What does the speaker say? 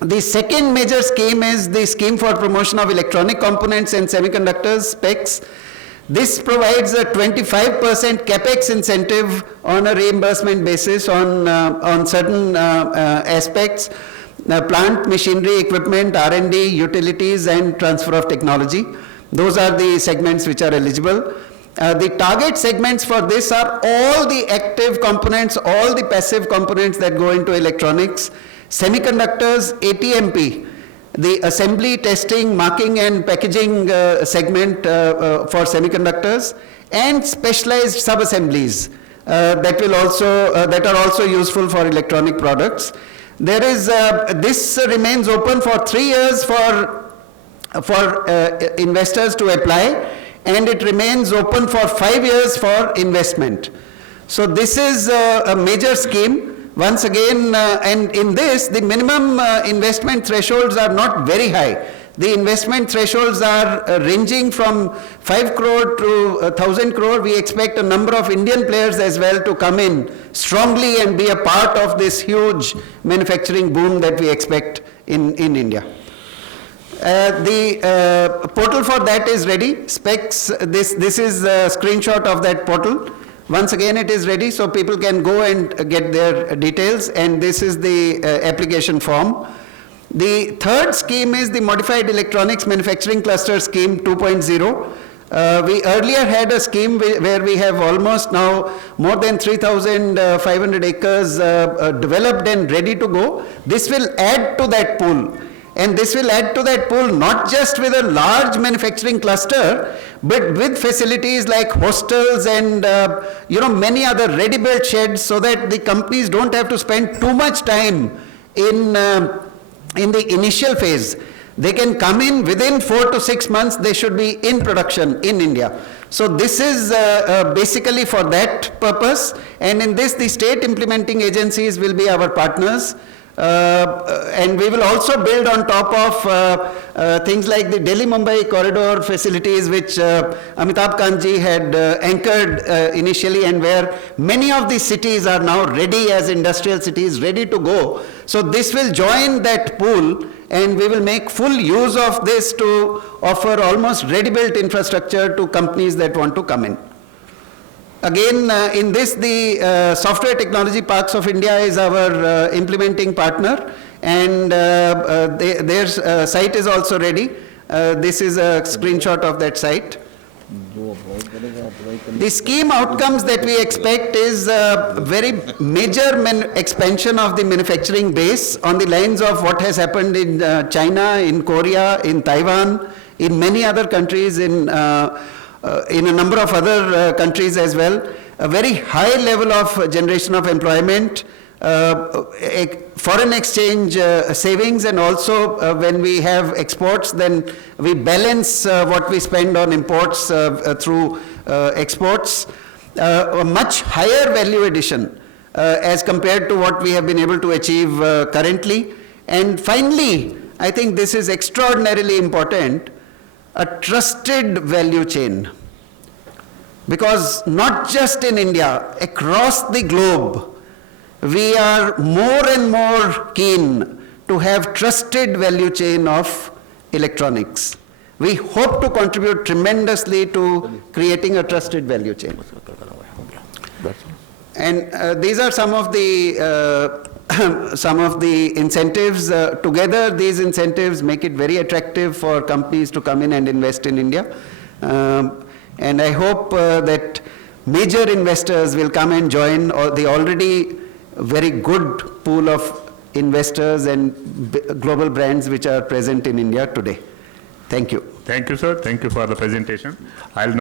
The second major scheme is the scheme for promotion of electronic components and semiconductors, specs. This provides a 25% capex incentive on a reimbursement basis on certain aspects, plant, machinery, equipment, R&D, utilities, and transfer of technology. Those are the segments which are eligible. The target segments for this are all the active components, all the passive components that go into electronics, semiconductors, ATMP, the assembly, testing, marking, and packaging segment for semiconductors, and specialized sub-assemblies that are also useful for electronic products. There is this remains open for 3 years for investors to apply, and it remains open for 5 years for investment. So this is a major scheme. Once again, and in this, the minimum investment thresholds are not very high. The investment thresholds are ranging from 5 crore to 1,000 crore. We expect a number of Indian players as well to come in strongly and be a part of this huge manufacturing boom that we expect in India. The portal for that is ready. Specs, this is a screenshot of that portal. Once again, it is ready, so people can go and get their details, and this is the application form. The third scheme is the Modified Electronics Manufacturing Cluster Scheme 2.0. We earlier had a scheme where we have almost now more than 3,500 acres developed and ready to go. This will add to that pool. And this will add to that pool not just with a large manufacturing cluster, but with facilities like hostels and many other ready-built sheds, so that the companies don't have to spend too much time in the initial phase. They can come in within 4 to 6 months. They should be in production in India. So this is basically for that purpose. And in this, the state implementing agencies will be our partners. And we will also build on top of things like the Delhi-Mumbai corridor facilities, which Amitabh Kantji had anchored initially, and where many of these cities are now ready as industrial cities, ready to go. So this will join that pool, and we will make full use of this to offer almost ready-built infrastructure to companies that want to come in. Again, in this, the Software Technology Parks of India is our implementing partner, and their site is also ready. This is a screenshot of that site. The scheme outcomes that we expect is a very major expansion of the manufacturing base on the lines of what has happened in China, in Korea, in Taiwan, in many other countries, in a number of other countries as well. A very high level of generation of employment, foreign exchange savings, and also when we have exports, then we balance what we spend on imports through exports. A much higher value addition as compared to what we have been able to achieve currently. And finally, I think this is extraordinarily important, a trusted value chain. Because not just in India, across the globe, we are more and more keen to have trusted value chain of electronics. We hope to contribute tremendously to creating a trusted value chain. And these are some of the incentives. Together, these incentives make it very attractive for companies to come in and invest in India. And I hope that major investors will come and join the already very good pool of investors and global brands which are present in India today. Thank you. Thank you, sir. Thank you for the presentation. I'll